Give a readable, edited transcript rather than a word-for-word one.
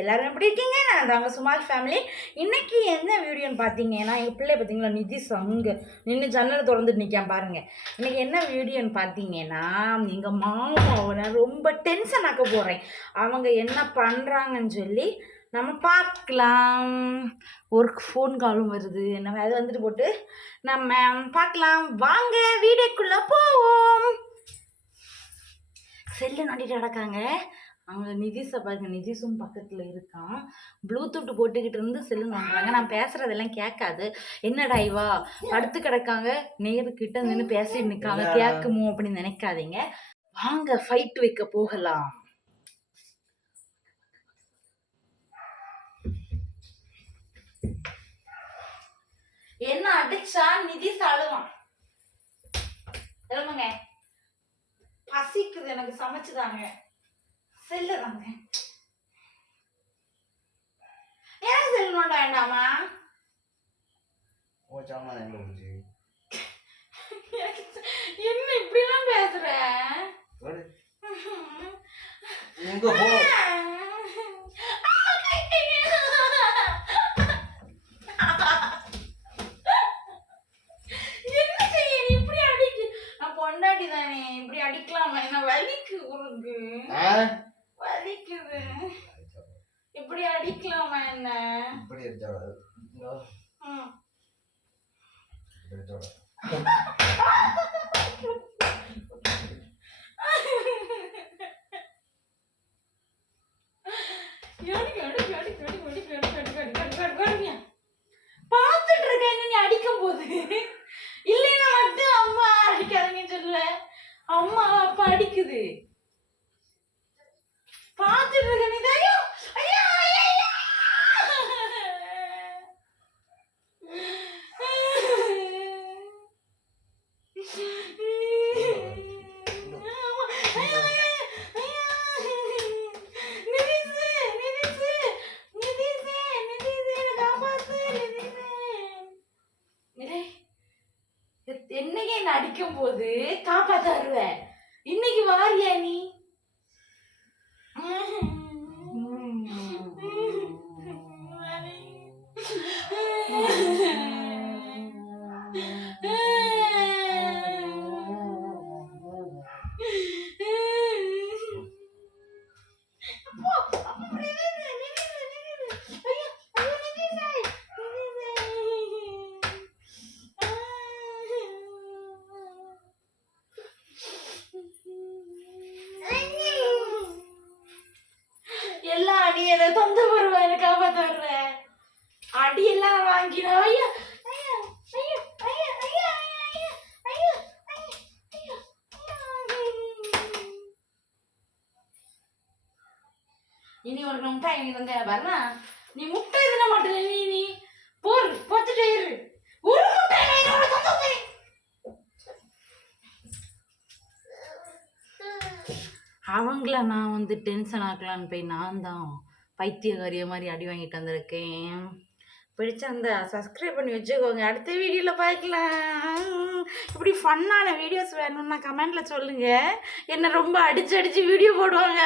எல்லாரும் எப்படி இருக்கீங்க? நான் தாங்க சுமால் ஃபேமிலி. இன்னைக்கு என்ன வீடியோன்னு பார்த்தீங்கன்னா, எங்கள் பிள்ளை பார்த்தீங்களா நிதிஷ் அங்கே நின்று ஜன்னலை திறந்துட்டு நிற்கான் பாருங்க. இன்னைக்கு என்ன வீடியோன்னு பார்த்தீங்கன்னா, எங்கள் மாமாவை நான் ரொம்ப டென்ஷன் ஆக்க போகிறேன். அவங்க என்ன பண்ணுறாங்கன்னு சொல்லி நம்ம பார்க்கலாம். ஒரு ஃபோன் காலும் வருது, நம்ம அது வந்துட்டு போட்டு நம்ம பார்க்கலாம். வாங்க வீடியோக்குள்ளே போவோம். செல்லு நோண்டிட்டு கிடக்காங்க. அவங்க நிதிஷை பாருங்க, நிதிஷும் பக்கத்தில் இருக்கான். ப்ளூடூத் போட்டுக்கிட்டு இருந்து செல்லு நோண்டுறாங்க. நான் பேசுறதெல்லாம் கேட்காது. என்னடா இவா படுத்து கிடக்காங்க, நேருக்கிட்ட நின்று பேசிட்டு நிற்காங்க, கேட்குமோ அப்படின்னு நினைக்காதீங்க. வாங்க ஃபைட் வைக்க போகலாம். என்ன அடிச்சா நிதிஷ் அழுவான். எழுமுங்க, பசிக்குது எனக்கு, சமைச்சுதாங்க. செல்லுதாங்க. ஏன் செல்லு நோண்ட வேண்டாமா? என்ன இப்படிலாம் பேசுற? பொண்டாட்டி தானே, இப்படி அடிக்கலாமா? என்ன வலிக்கு உனக்கு? வலிக்குது. இப்படி அடிக்கலாமா? என்ன இப்படி அடிச்சாடா? பாத்துட்டு இருக்க நீ அடிக்கும் போது. இல்லைன்னா மட்டும் அம்மா அடிக்காதீங்கன்னு சொல்ல. அம்மா அப்பா அடிக்குது. பாத்துட்டு இருக்க நீ தான். என்னைக்கு என்ன அடிக்கும் போது காப்பாத்த வருவேன். இன்னைக்கு வாரியா நீ? எல்லாம் அடியத தொந்த வருவேன், காப்பாத்த வருவேன். அடியெல்லாம் வாங்கினா ஐயா ஐயா ஐயா ஐயா ஐயா ஐயா ஐயா ஐயா. இனி ஒரு முட்டை இனி வந்து வரனா, நீ முட்டை எதுனா மாட்டல. நீ போர் பொத்துட்டே இரு. ஒரு முட்டை என்னோட தந்தே. அவங்கள நான் வந்து டென்ஷன் ஆக்கலான்னு போய் நான் தான் பைத்தியகாரிய மாதிரி அடி வாங்கிட்டு வந்திருக்கேன். பிடிச்சிருந்தா சப்ஸ்கிரைப் பண்ணி வச்சுக்கோங்க. அடுத்த வீடியோவில் பார்க்கலாம். இப்படி ஃபன்னான வீடியோஸ் வேணும்னா கமெண்டில் சொல்லுங்கள். என்ன ரொம்ப அடிச்சு வீடியோ போடுவாங்க.